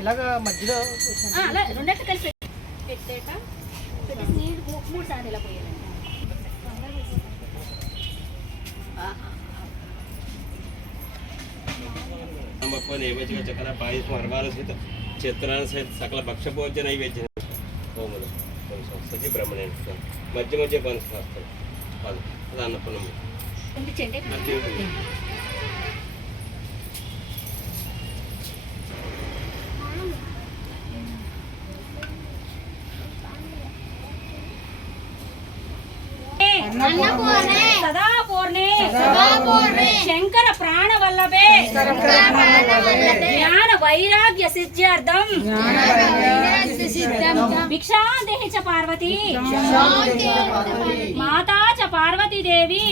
ఇలాగా మధ్యలో అలా రెండేట కలిపి పెట్టేట పెట్టేసి నీళ్ళు 3 సార్లు ఇలా పోయాలండి. नैवेद्य चक्र पायस हरवार सहित चित्रान सहित सकल भक्ष भोज्य नैवेद्य होमल सजी ब्रह्मण मध्य मध्य बनस्ते అది అన్నపూర్ణమ్మ శంకర ప్రాణ వల్లభే జ్ఞాన వైరాగ్య సిద్ధ్యార్థం భిక్షాందేహి చ పార్వతీ మాతా చ పార్వతీ దేవి